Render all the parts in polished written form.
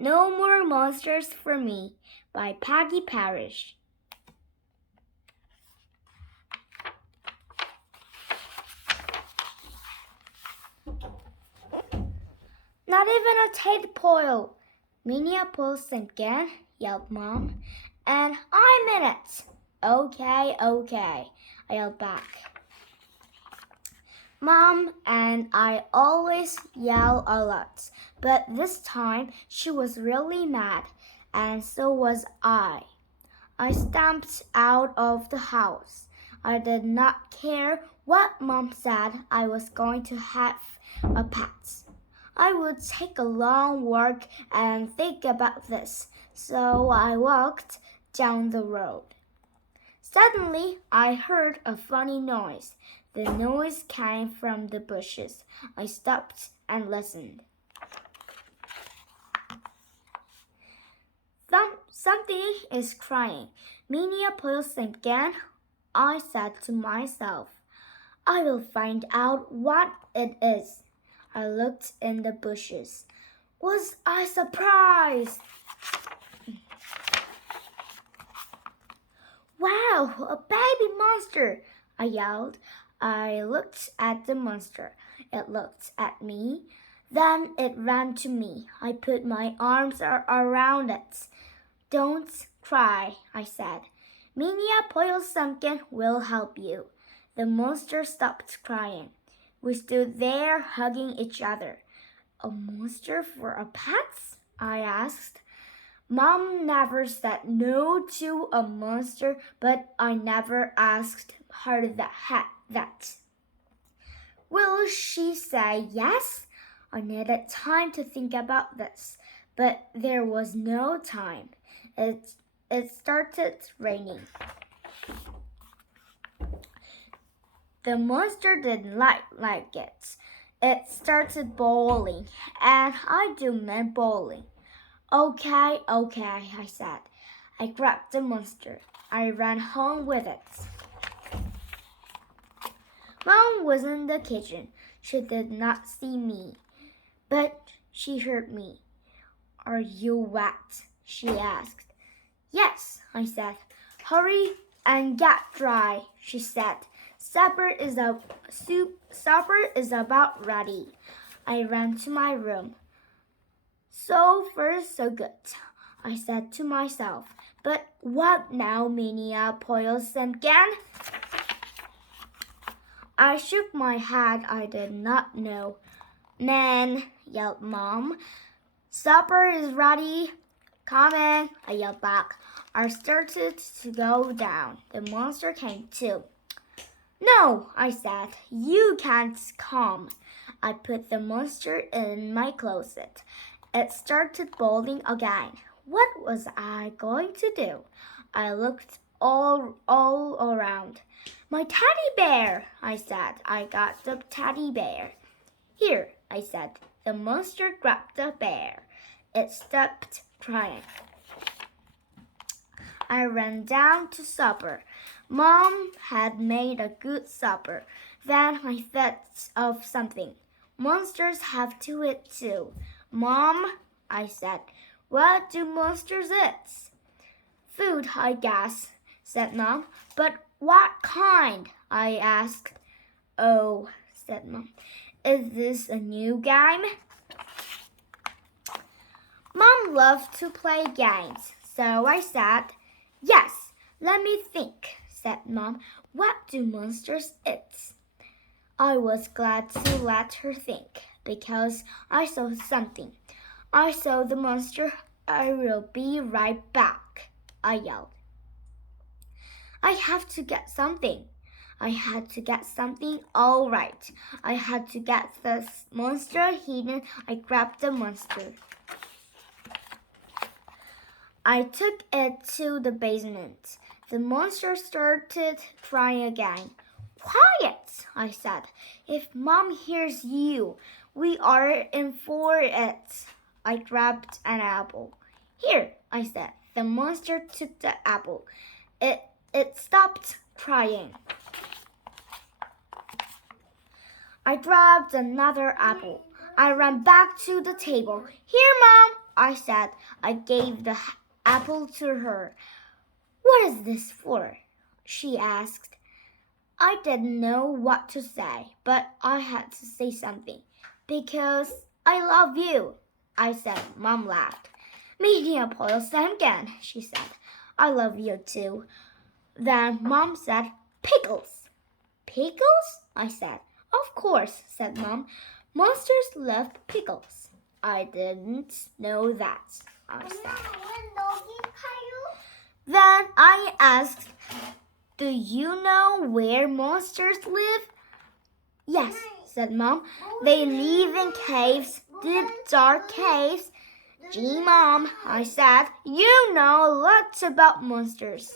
No More Monsters for Me by Peggy Parish. Not even a tadpole. Minneapolis again, yelled Mom. And I'm in it. Okay, I yelled back. Mom and I always yell a lot, but this time she was really mad, and so was I. I stamped out of the house. I did not care what Mom said. I was going to have a pet. I would take a long walk and think about this, so I walked down the road. Suddenly, I heard a funny noise. The noise came from the bushes. I stopped and listened. Something is crying. Minneapolis again, I said to myself. I will find out what it is. I looked in the bushes. Was I surprised? Wow, a baby monster! I yelled. I looked at the monster. It looked at me. Then it ran to me. I put my arms around it. Don't cry, I said. Minneapolis Sunken will help you. The monster stopped crying. We stood there hugging each other. A monster for a pet? I asked. Mom never said no to a monster, but I never asked her that. Will she say yes? I needed time to think about this, but there was no time. It started raining. The monster didn't like it. It started bowling, and I do mean bowling. Okay, I said. I grabbed the monster. I ran home with it. Mom was in the kitchen. She did not see me, but she heard me. Are you wet? She asked. Yes, I said. Hurry and get dry, she said. Supper is about ready. I ran to my room. So far, so good, I said to myself. But what now, Minneapolis again? I shook my head. I did not know. Nan, yelled Mom. Supper is ready. Come in, I yelled back. I started to go down. The monster came too. No, I said. You can't come. I put the monster in my closet. It started bowling again. What was I going to do? I looked all around. My teddy bear, I said. I got the teddy bear. Here, I said. The monster grabbed the bear. It stopped crying. I ran down to supper. Mom had made a good supper. Then I thought of something. Monsters have to eat too. Mom, I said, what do monsters eat? Food, I guess, said Mom. But what kind? I asked. Oh, said Mom, is this a new game? Mom loved to play games, so I said, yes, let me think, said Mom. What do monsters eat? I was glad to let her think, because I saw something. I saw the monster. I will be right back, I yelled. I have to get something. I had to get something all right. I had to get the monster hidden. I grabbed the monster. I took it to the basement. The monster started crying again. Quiet, I said. If Mom hears you, we are in for it. I grabbed an apple. Here, I said. The monster took the apple. It stopped crying. I grabbed another apple. I ran back to the table. Here, Mom, I said. I gave the apple to her. What is this for? She asked. I didn't know what to say, but I had to say something. Because I love you, I said. Mom laughed. Again, she said. I love you too. Then Mom said, pickles. Pickles? I said. Of course, said Mom. Monsters love pickles. I didn't know that, I said. Then I asked, do you know where monsters live? Yes, said Mom. They live in caves, deep dark caves. Gee, Mom, I said, you know lots about monsters.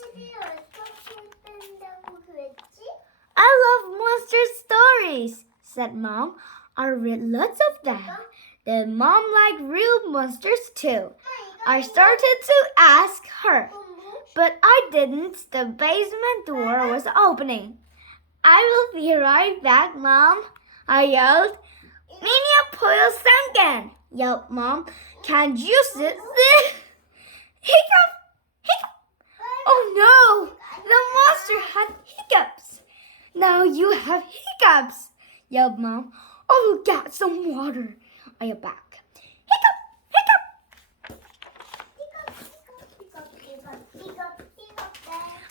I love monster stories, said Mom. I read lots of them. Did Mom like real monsters too? I started to ask her, but I didn't. The basement door was opening. I will be right back, Mom, I yelled. Again, yelled Mom. Can't you sit there? Hiccup! Hiccup! Oh no! The monster had hiccups. Now you have hiccups, yelled Mom. I will get some water. I yelled back. Hiccup! Hiccup!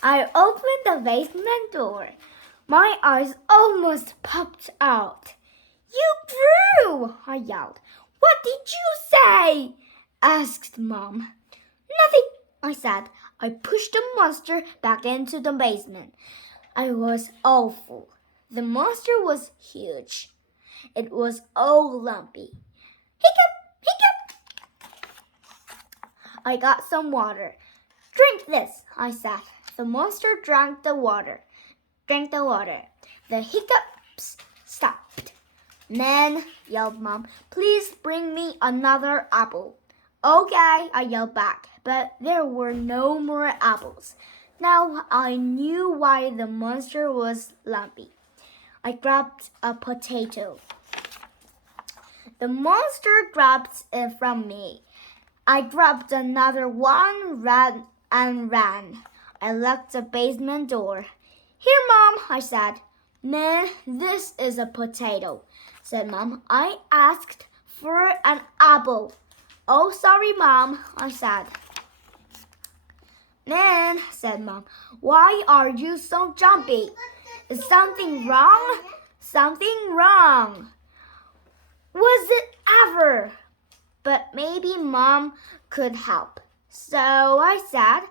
I opened the basement door. My eyes almost popped out. You drew, I yelled. What did you say? Asked Mom. Nothing, I said. I pushed the monster back into the basement. I was awful. The monster was huge. It was all lumpy. Hiccup! Hiccup! I got some water. Drink this, I said. The monster drank the water. The hiccups stopped. Man, yelled Mom, please bring me another apple. Okay, I yelled back, but there were no more apples. Now I knew why the monster was lumpy. I grabbed a potato. The monster grabbed it from me. I grabbed another one, ran. I locked the basement door. Here, Mom, I said. Man, this is a potato, said Mom. I asked for an apple. Oh, sorry, Mom, I said. Man, said Mom, why are you so jumpy? Is something wrong? Something wrong. Was it ever? But maybe Mom could help. So I said,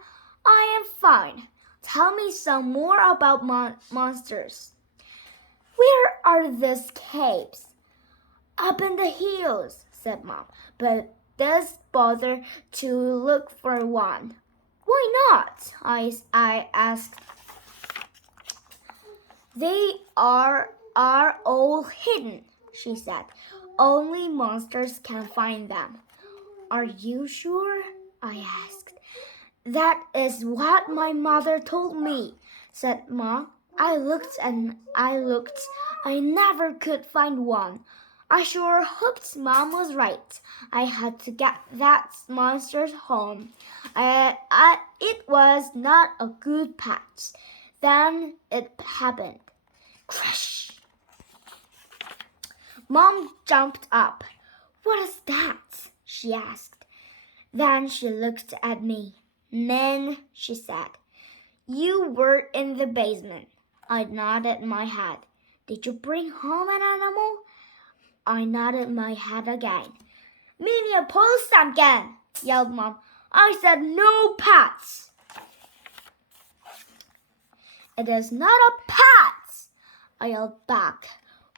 I am fine. Tell me some more about monsters. Where are these caves? Up in the hills, said Mom. But does bother to look for one. Why not? I asked. They are all hidden, she said. Only monsters can find them. Are you sure? I asked. That is what my mother told me, said Mom. I looked and I looked. I never could find one. I sure hoped Mom was right. I had to get that monster home. It was not a good patch. Then it happened. Crash! Mom jumped up. What is that? She asked. Then she looked at me. Man, she said, you were in the basement. I nodded my head. Did you bring home an animal? I nodded my head again. again, yelled Mom. I said no pets. It is not a pet, I yelled back.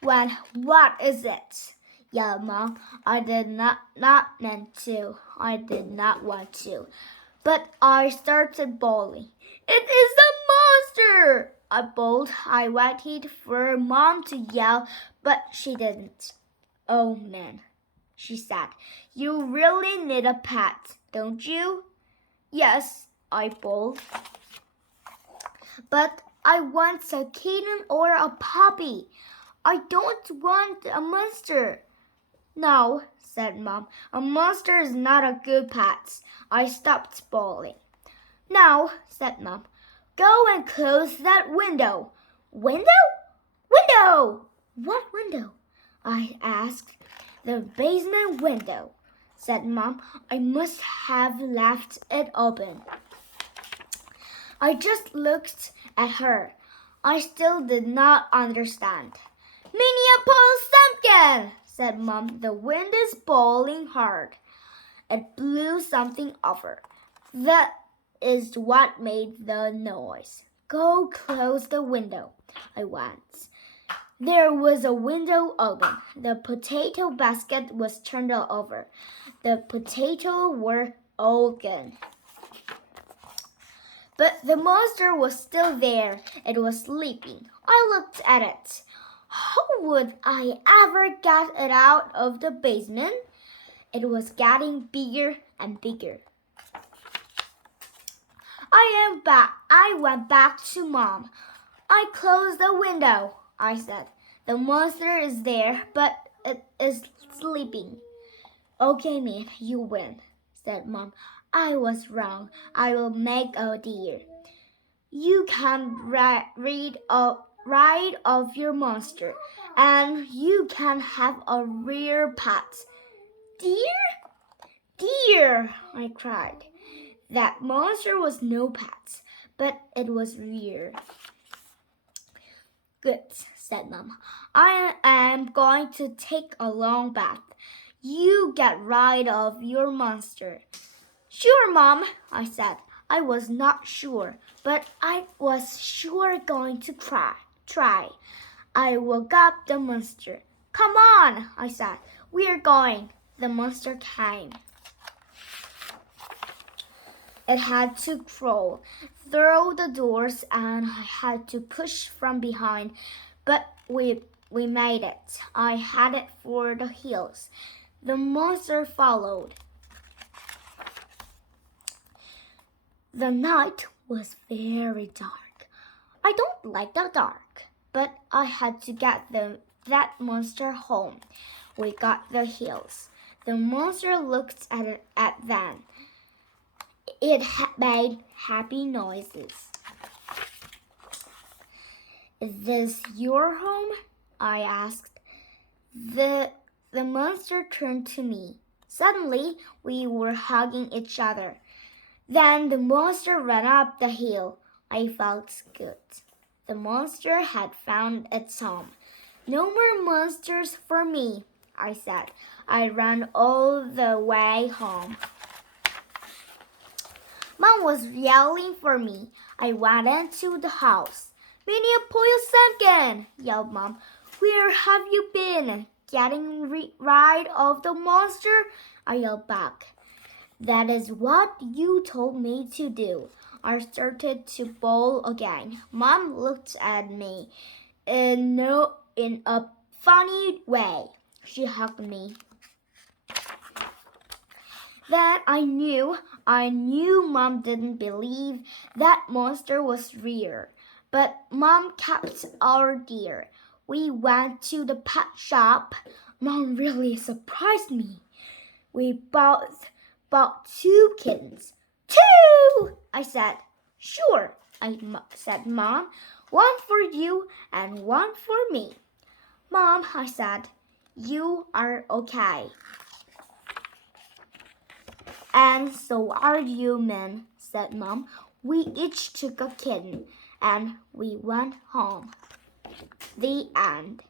What is it? Yelled Mom. I did not meant to. I did not want to. But I started bawling. It is a monster! I bawled. I waited for Mom to yell, but she didn't. Oh, man, she said. You really need a pet, don't you? Yes, I bawled. But I want a kitten or a puppy. I don't want a monster. No, said Mom. A monster is not a good pet. I stopped bawling. Now, said Mom, go and close that window. Window? Window! What window? I asked. The basement window, said Mom. I must have left it open. I just looked at her. I still did not understand. Pumpkin, said Mom. The wind is blowing hard. It blew something over. That is what made the noise. Go close the window. I went. There was a window open. The potato basket was turned over. The potatoes were all gone. But the monster was still there. It was sleeping. I looked at it. How would I ever get it out of the basement? It was getting bigger and bigger. I went back to Mom. I closed the window, I said. The monster is there, but it is sleeping. Okay, man, you win, said Mom. I was wrong. I will make a deal. You can ride of your monster, and you can have a real pet. Dear? Dear, I cried. That monster was no pet, but it was real. Good, said Mom. I am going to take a long bath. You get rid of your monster. Sure, Mom, I said. I was not sure, but I was sure going to try. I woke up the monster. Come on, I said. We're going. The monster came. It had to crawl through the doors, and I had to push from behind, but we made it. I headed for the hills. The monster followed. The night was very dark. I don't like the dark, but I had to get that monster home. We got the hills. The monster looked at them. It made happy noises. Is this your home? I asked. The monster turned to me. Suddenly, we were hugging each other. Then the monster ran up the hill. I felt good. The monster had found its home. No more monsters for me, I said. I ran all the way home. Mom was yelling for me. I went into the house. Pumpkin, yelled Mom. Where have you been? Getting rid of the monster? I yelled back. That is what you told me to do. I started to bawl again. Mom looked at me in a funny way. She hugged me. Then I knew Mom didn't believe that monster was real. But Mom kept our deer. We went to the pet shop. Mom really surprised me. We both bought 2 kittens. 2! I said. Sure, said Mom. 1 for you and 1 for me. Mom, I said, you are okay. And so are you, men, said Mom. We each took a kitten and we went home. The end.